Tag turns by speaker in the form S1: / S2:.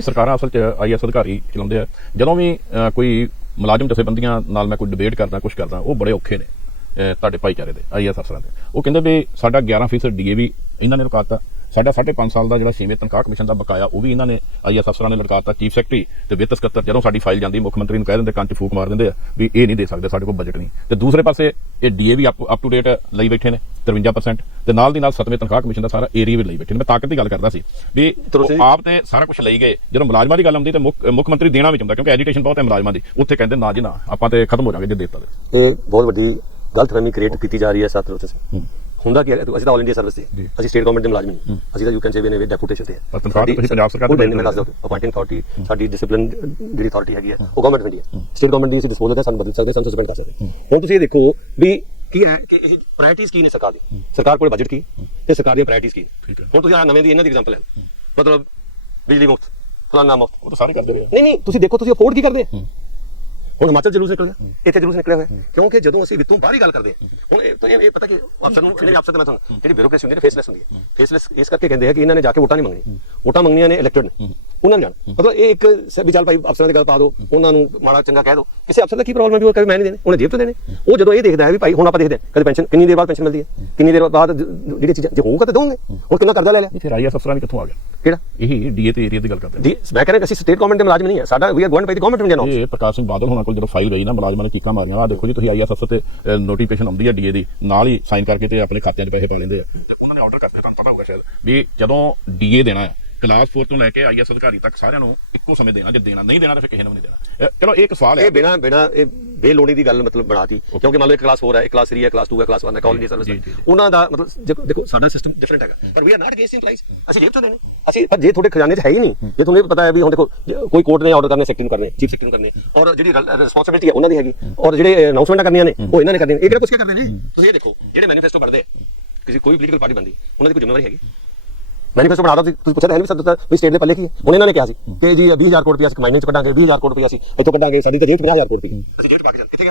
S1: ਸਰਕਾਰਾਂ ਅਸਲ 'ਚ ਆਈਐਸ ਅਧਿਕਾਰੀ ਚਲਾਉਂਦੇ ਆ। ਜਦੋਂ ਵੀ ਕੋਈ ਮੁਲਾਜ਼ਮ ਜਥੇਬੰਦੀਆਂ ਨਾਲ ਮੈਂ ਕੋਈ ਡਿਬੇਟ ਕਰਦਾ ਕੁਝ ਕਰਦਾ, ਉਹ ਬੜੇ ਔਖੇ ਨੇ ਤੁਹਾਡੇ ਭਾਈਚਾਰੇ ਦੇ ਆਈਐਸ ਅਫਸਰਾਂ ਦੇ। ਉਹ ਕਹਿੰਦੇ ਵੀ ਸਾਡਾ 11% ਡੀਏਵੀ ਇਹਨਾਂ ਨੇ ਲਗਾਤਾ ਸਾਡਾ 5.5 ਸਾਲ ਦਾ ਜਿਹੜਾ ਛੇਵੇਂ ਤਨਖਾਹ ਕਮਿਸ਼ਨ ਦਾ ਬਕਾਇਆ ਉਹ ਵੀ ਇਹਨਾਂ ਨੇ ਆਈਐਸ ਅਫਸਰਾਂ ਨੇ ਲਗਾਤਾ ਚੀਫ ਸੈਕਟਰੀ ਤੇ ਵਿੱਤ ਸਕੱਤਰ ਜਦੋਂ ਸਾਡੀ ਫਾਈਲ ਜਾਂਦੀ ਮੁੱਖ ਮੰਤਰੀ ਨੂੰ ਕਹਿ ਦਿੰਦੇ ਕੰਨ 'ਚ ਫੂਕ ਮਾਰ ਦਿੰਦੇ ਆ ਵੀ ਇਹ ਨਹੀਂ ਦੇ ਸਕਦੇ ਸਾਡੇ ਕੋਲ ਬਜਟ ਨਹੀਂ। ਤੇ ਦੂਸਰੇ ਪਾਸੇ ਇਹ ਡੀਏਵੀ ਅਪ ਟੂ ਡੇਟ ਲਈ ਬੈਠੇ ਨੇ 53% ਤੇ ਨਾਲ ਦੀ ਨਾਲ ਸੱਤਵੇਂ ਤਨਖਾਹ ਕਮਿਸ਼ਨ ਦਾ ਸਾਰਾ ਏਰੀਆ ਵੀ ਲਈ ਬੈਠੇ ਨੇ। ਮੈਂ ਤਾਕਤ ਦੀ ਗੱਲ ਕਰਦਾ ਸੀ ਵੀ ਆਪ ਤੇ ਸਾਰਾ ਕੁਝ ਲਈ ਗਏ। ਜਦੋਂ ਮੁਲਾਜ਼ਮਾਂ ਦੀ ਗੱਲ ਆਉਂਦੀ ਤੇ ਮੁੱਖ ਮੁੱਖ ਮੰਤਰੀ ਦੇਣਾ ਵੀ ਚਾਹੁੰਦਾ ਕਿਉਂਕਿ ਐਜੀਟੇਸ਼ਨ ਬਹੁਤ ਹੈ ਮੁਲਾਜ਼ਮਾਂ ਦੀ ਉੱਥੇ ਕਹਿੰਦੇ ਨਾ ਜੀ ਨਾ ਆਪਾਂ ਤੇ ਖਤਮ ਹੋ ਜਾਾਂਗੇ ਜੇ ਦੇਤਾ ਤੇ।
S2: ਇਹ ਬਹੁਤ ਵੱਡੀ ਗਲਤਫਹਿਮੀ ਕ੍ਰੀਏਟ ਕੀਤੀ ਜਾ ਰਹੀ ਹੈ ਸਾਥ ਵਿੱਚ। ਹੁੰਦਾ ਕੀ ਹੈ? ਅਸੀਂ ਤਾਂ ਆਲ ਇੰਡੀਆ ਸਰਵਿਸ
S1: ਜੀ।
S2: ਅਸੀਂ ਸਟੇਟ ਗਵਰਨਮੈਂਟ ਦੇ ਮੁਲਾਜ਼ਮ ਨਹੀਂ ਅਸੀਂ ਤਾਂ ਯੂ ਕੈਨ ਸੇ ਵੀ ਨੇ ਡੈਪੂਟੇਸ਼ਨ ਤੇ।
S1: ਪਰ ਤਨਖਾਹ ਤਾਂ ਤੁਸੀਂ ਪੰਜਾਬ ਸਰਕਾਰ
S2: ਦੇ
S1: ਦੇ
S2: ਮੈਂ ਦੱਸ ਦਿਓ ਅਪਾਇੰਟਿੰਗ ਅਥਾਰਟੀ ਸਾਡੀ ਡਿਸਪਲਿਨ ਜਿਹੜੀ ਅਥਾਰਟੀ ਹੈਗੀ ਹੈ ਉਹ ਗਵਰਨਮੈਂਟ ਦੀ ਹੈ। ਸਟੇਟ ਗਵਰਨਮੈਂਟ ਦੀ ਅਸੀਂ ਡਿਸਪੋਜ਼ਲ ਤੇ ਸਾਨੂੰ ਬਦਲ ਸਕਦੇ ਸਾਨੂੰ ਸਸਪੈਂਡ ਕਰ ਸਕਦੇ। ਹੁਣ ਤੁਸੀਂ ਇਹ ਦੇਖੋ ਵੀ ਕੀ ਹੈ ਕਿ ਇਹ ਪ੍ਰਾਇੋਰਟੀਜ਼ ਕੀ ਨੇ ਸਰਕਾਰ ਦੀ? ਸਰਕਾਰ ਕੋਲ ਬਜਟ ਕੀ? ਤੇ ਸਰਕਾਰ ਦੀਆਂ ਪ੍ਰਾਇੋਰਟੀਜ਼ ਕੀ
S1: ਹੈ।
S2: ਹੁਣ ਤੁਸੀਂ ਆ ਨਵੇਂ ਦੀ ਇਹਨਾਂ ਦੀ ਐਗਜ਼ਾਮਪਲ ਹੈ। ਮਤਲਬ ਬਿਜਲੀ ਮੁਫਤ ਫਲਾਨਾ ਮੁਫਤ।
S1: ਉਹ ਤਾਂ ਸਾਰੇ ਕਰਦੇ ਰਹੇ।
S2: ਨਹੀਂ ਨਹੀਂ ਤੁਸੀਂ ਦੇਖੋ ਤੁਸੀਂ ਅਫੋਰਡ ਕੀ ਕਰਦੇ? ਹੁਣ ਹਿਮਾਚਲ ਜਲੂਸ ਨਿਕਲ ਗਿਆ। ਇੱਥੇ ਜਲੂਸ ਨਿਕਲਿਆ ਹੋਇਆ। ਕਿਉਂਕਿ ਜਦੋਂ ਅਸੀਂ ਵਿੱਤੋਂ ਬਾਹਰ ਹੀ ਗੱਲ ਕਰਦੇ ਹਾਂ ਹੁਣ ਇਹ ਤਾਂ ਇਹ ਪਤਾ ਕਿ ਅਫਸਰ ਨੂੰ ਨਹੀਂ ਅਫਸਰ ਤੇ ਮੈਂ ਤੁਹਾਨੂੰ ਜਿਹੜੀ ਬਿਊਰੋਕ੍ਰੇਸੀ ਹੁੰਦੀ ਹੈ ਫੇਸਲੈਸ ਹੁੰਦੀ ਹੈ। ਫੇਸਲੈਸ ਇਸ ਕਰਕੇ ਕਹਿੰਦੇ ਆ ਕਿ ਇਹਨਾਂ ਨੇ ਜਾ ਕੇ ਵੋਟਾਂ ਨਹੀਂ ਮੰਗਣੀਆਂ। ਵੋਟਾਂ ਮੰਗਣੀਆਂ ਨੇ ਇਲੈਕਟਡ ਨੇ। ਉਹਨਾਂ ਨੇ ਜਾਣਾ। ਮਤਲਬ ਇਹ ਇੱਕ ਵੀ ਚੱਲ ਭਾਈ ਅਫਸਰਾਂ ਦੀ ਗੱਲ ਪਾ ਦਿਓ। ਉਹਨਾਂ ਨੂੰ ਮਾੜਾ ਚੰਗਾ ਕਹਿ ਦਿਓ। ਕਿਸੇ ਅਫਸਰ ਦਾ ਕੀ ਪ੍ਰੋਬਲਮ ਹੈ ਵੀ ਉਹ ਕਹੇ ਮੈਂ ਨਹੀਂ ਦੇਣੇ? ਉਹਨੇ ਜੇਬ ਤੋਂ ਦੇਣੇ। ਉਹ ਜਦੋਂ ਇਹ ਦੇਖਦਾ ਹੈ ਵੀ ਭਾਈ ਹੁਣ ਆਪਾਂ ਦੇਖਦੇ ਹਾਂ ਕਦੇ ਪੈਨਸ਼ਨ ਕਿੰਨੀ ਦੇਰ ਬਾਅਦ ਪੈਨਸ਼ਨ ਮਿਲਦੀ ਹੈ? ਕਿੰਨੀ ਦੇਰ ਬਾਅਦ ਜਿਹੜੀ ਚੀਜ਼ਾਂ ਜੇ ਹੋਊਗਾ ਤਾਂ ਦੋਗੇ ਹੁਣ ਕਿੰਨਾ ਕਰਜ਼ਾ ਲੈ ਲਿਆ?
S1: ਫਿਰ ਆਈਐਸ ਅਫਸਰਾਂ ਵੀ ਕਿੱਥੋਂ ਆ ਗਿਆ
S2: ਕਿਹੜਾ?
S1: ਇਹ ਡੀਏ ਤੇ ਏਰੀਆ ਦੀ ਗੱਲ ਕਰਦੇ ਨੇ
S2: ਜੀ ਮੈਂ ਕਹਿੰਦਾ ਕਿ ਅਸੀਂ ਸਟੇਟ ਗਵਰਨਮੈਂਟ ਦੇ ਮੁਲਾਜ਼ਮ ਨਹੀਂ ਹੈ ਸਾਡਾ we are government by the government Indian
S1: ਇਹ ਪ੍ਰਕਾਸ਼ ਸਿੰਘ ਬਾਦਲ ਹੋਣਾ ਕੋਲ ਜਦੋਂ ਫਾਈਲ ਗਈ ਨਾ ਮੁਲਾਜ਼ਮਾਂ ਨੇ ਚੀਕਾਂ ਮਾਰੀਆਂ। ਆ ਦੇਖੋ ਜੀ ਤੁਸੀਂ ਆਈਐਸ ਅਫਸਰ ਤੇ ਨੋਟੀਫਿਕੇਸ਼ਨ ਆਉਂਦੀ ਹੈ ਡੀਏ ਦੀ। ਨਾਲ ਹੀ ਸਾਈਨ ਕਰਕੇ ਤੇ ਆਪਣੇ ਖਾਤਿਆਂ 'ਚ ਪੈਸੇ ਪਾ ਲੈਂਦੇ ਆ। ਤੇ ਉਹਨਾਂ ਨੇ ਆਰਡਰ ਕਰਦੇ ਤੁਹਾਨੂੰ ਪਤਾ ਹੋਊਗਾ ਸ਼ਾਇਦ। ਵੀ ਜਦੋਂ ਡੀਏ ਦੇਣਾ ਹੈ ਕਲਾਸ 4 ਤੋਂ ਲੈ ਕੇ ਆਈਐਸ ਅਧਿਕਾਰੀ ਤੱਕ ਸਾਰਿਆਂ ਨੂੰ ਇੱਕੋ ਸਮੇਂ ਦੇਣਾ ਜੇ ਦੇਣਾ ਨਹੀਂ ਦੇਣਾ ਤਾਂ ਫਿਰ ਕਿਸੇ ਨੂੰ ਨਹੀਂ ਦੇਣਾ। ਚਲੋ ਇਹ ਇੱਕ ਸਵਾਲ ਹੈ।
S2: ਇਹ ਬਿਨਾ ਬਿਨਾ ਇਹ ਬੇਲੋੜੀ ਦੀ ਗੱਲ ਮਤਲਬ ਬਣਾਤੀ। ਕਿਉਂਕਿ ਮੰਨ ਲਓ ਇੱਕ ਕਲਾਸ 4 ਹੈ ਇੱਕ ਕਲਾਸ 3 ਹੈ ਕਲਾਸ 2 ਹੈ ਕਲਾਸ 1 ਹੈ ਕਾਲ ਇੰਡੀਆ ਸਰਵਿਸ। ਉਹਨਾਂ ਦਾ ਮਤਲਬ ਦੇਖੋ ਦੇਖੋ ਸਾਡਾ ਸਿਸਟਮ ਡਿਫਰੈਂਟ ਹੈਗਾ। ਪਰ we are not against employees ਅਸੀਂ ਜੇਬ ਤੋਂ ਦੇਣੇ। ਅਸੀਂ ਪਰ ਜੇ ਤੁਹਾਡੇ ਖਜ਼ਾਨੇ 'ਚ ਹੈ ਹੀ ਨਹੀਂ ਜੇ ਤੁਹਾਨੂੰ ਇਹ ਪਤਾ ਹੈ ਵੀ ਹੁਣ ਦੇਖੋ ਕੋਈ ਕੋਰਟ ਨੇ ਆਰਡਰ ਕਰਨੇ ਸੈਕਟਰੀ ਨੂੰ ਕਰਨੇ ਚੀਫ ਸੈਕਟਰੀ ਨੂੰ ਕਰਨੇ ਔਰ ਜਿਹੜੀ ਰਿਸਪੌਂਸਿਬਿਲਟੀ ਹੈ ਉਹਨਾਂ ਦੀ ਹੈਗੀ। ਔਰ ਜਿਹੜੇ ਅਨਾਉਂਸਮੈਂਟਾਂ ਕਰਨੀਆਂ ਨੇ ਉਹ ਇਹਨਾਂ ਨੇ ਕਰਨੀਆਂ ਨੇ। ਇਹ ਕਿਹੜਾ ਕੁਝ ਕਰਦੇ ਨੇ? ਤੁਸੀਂ ਇਹ ਦੇਖੋ ਜਿਹੜੇ ਮੈਨੀਫੈਸਟੋ ਪੜਦੇ ਕਿਸੇ ਕੋਈ ਪੋਲੀਟੀਕਲ ਪਾਰਟੀ ਬੰਦੀ ਉਹਨਾਂ ਦੀ ਕੋਈ ਜ਼ਿੰਮੇਵਾਰੀ ਹੈਗੀ। ਮੈਨੀਫੈਸਟੋ ਬਣਾ ਬਣਾਦਾ ਤੁਸੀਂ ਪੁੱਛਿਆ ਤਾਂ ਹੈ ਨਹੀਂ ਵੀ ਸਰ ਵੀ ਸਟੇਟ ਦੇ ਪੱਲੇ ਕੀ ਹੈ? ਹੁਣ ਇਹਨਾਂ ਨੇ ਕਿਹਾ ਸੀ ਕਿ ਜੀ 20000 ਕਰੋੜ ਰੁਪਏ ਅਸੀਂ ਕਮਾਈਨੇ ਚ ਕੱਢਾਂਗੇ 20000 ਕਰੋੜ ਰੁਪਏ ਅਸੀਂ ਇੱਥੋਂ ਕੱਢਾਂਗੇ, ਸਾਡੀ ਤਾਂ ਜੇਬ 'ਚ 50000 ਕਰੋੜ ਰੁਪਏ ਅਸੀਂ ਜੇਬ ਪਾ ਕੇ ਜਾਂਦੇ